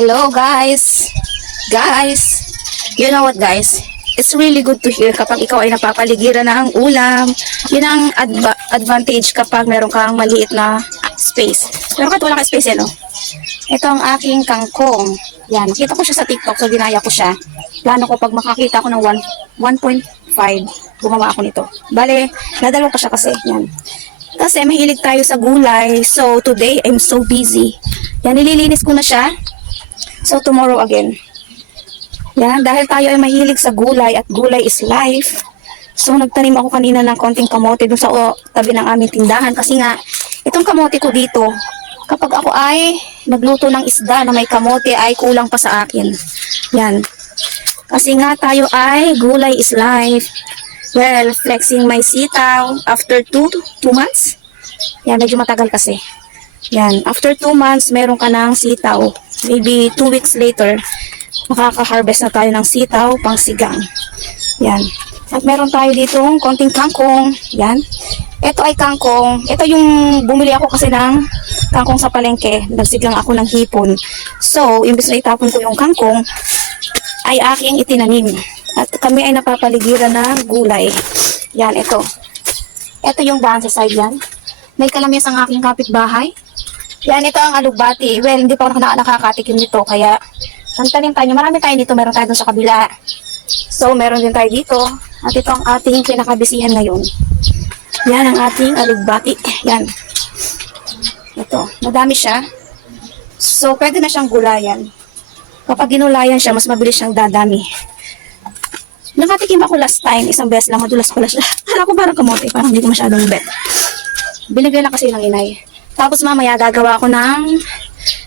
Hello guys! Guys! You know what guys? It's really good to hear kapag ikaw ay napapaligiran ng ulam. Yun ang advantage kapag meron kang maliit na space. Pero kahit wala kang space no? Ito ang aking kangkong. Yan, nakita ko siya sa TikTok so ginaya ko siya. Plano ko pag makakita ko ng 1.5, gumawa ako nito. Bale, nadalaw pa siya kasi. Yan. Kasi mahilig tayo sa gulay. So today, I'm so busy. Yan, nililinis ko na siya. So, tomorrow again. Yan, dahil tayo ay mahilig sa gulay at gulay is life. So, nagtanim ako kanina ng konting kamote dun sa tabi ng aming tindahan. Kasi nga, itong kamote ko dito, kapag ako ay nagluto ng isda na may kamote ay kulang pa sa akin. Yan. Kasi nga tayo ay gulay is life. Well, flexing my sitaw after 2 months. Yan, medyo matagal kasi. Yan, after 2 months, meron ka ng sitaw. Maybe 2 weeks later, makaka-harvest na tayo ng sitaw pang sigang. Yan. At meron tayo dito konting kangkong. Yan. Ito ay kangkong. Ito yung bumili ako kasi ng kangkong sa palengke. Nagsigang ako ng hipon. So, imbes na itapon ko yung kangkong, ay aking itinanim. At kami ay napapaligiran ng gulay. Yan, ito. Ito yung daan sa side yan. May kalamyas ang aking kapitbahay. Yan, ito ang alugbati. Well, hindi pa ako nakakatikim nito. Kaya, tanim tayo. Marami tayo dito. Meron tayo dun sa kabila. So, meron din tayo dito. At ito ang ating pinakabisihan ngayon. Yan ang ating alugbati. Yan. Ito. Madami siya. So, pwede na siyang gulayan. Kapag ginulayan siya, mas mabilis siyang dadami. Nakatikim ako last time. Isang beses lang. Madulas pala siya. Hala ko parang kamote. Parang hindi ko masyadong bet. Binigay lang kasi ng inay. Tapos mamaya gagawa ako ng,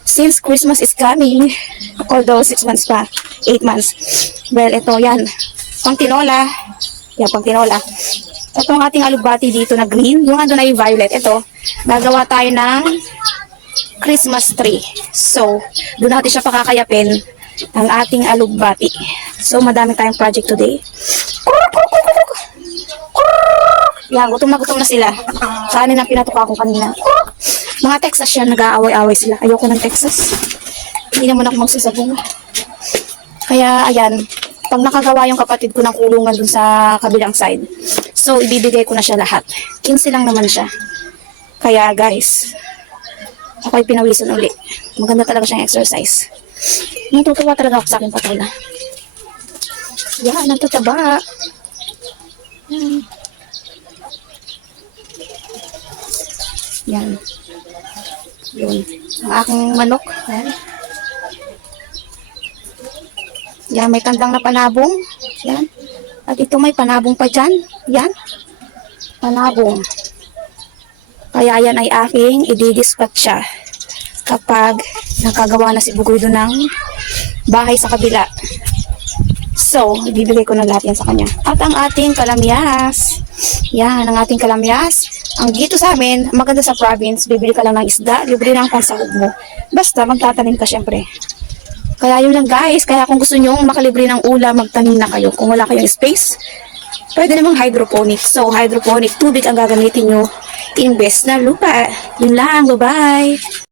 since Christmas is coming, although 6 months pa, 8 months. Well, ito yan. Pang tinola. Yan, pang tinola. Itong ating alugbati dito na green. Yung andun ay violet. Ito, gagawa tayo ng Christmas tree. So, doon natin siya pakakayapin ang ating alugbati. So, madami tayong project today. Yan, gutom na sila. Kanin ang pinatuka ko kanina. Mga Texas yan, nag-aaway-aaway sila. Ayoko ng Texas. Hindi naman ako magsasabong. Kaya, ayan. Pag nakagawa yung kapatid ko ng kulungan dun sa kabilang side. So, ibibigay ko na siya lahat. 15 lang naman siya. Kaya, guys. Ako ay pinawisan uli. Maganda talaga siyang exercise. Natutuwa talaga ako sa aking patola. Yan, nagtataba. Yan. Yun. Ang aking manok. Yan. Yan, may tandang na panabong. Yan. At ito may panabong pa dyan. Yan. Panabong. Kaya yan ay aking i-dispatch siya kapag nakagawa na si Bugoy doon ng bahay sa kabila. So, ibibigay ko na lahat yan sa kanya. At ang ating kalamyas. Yan, ang ating kalamyas. Ang dito sa amin, maganda sa province, bibili ka lang ng isda, libre lang pansahog mo. Basta, magtatanim ka syempre. Kaya yun lang guys, kaya kung gusto nyo makalibre ng ulam, magtanim na kayo. Kung wala kayong space, pwede namang hydroponic. So, hydroponic, tubig ang gagamitin nyo, imbes na lupa. Yun lang, bye-bye!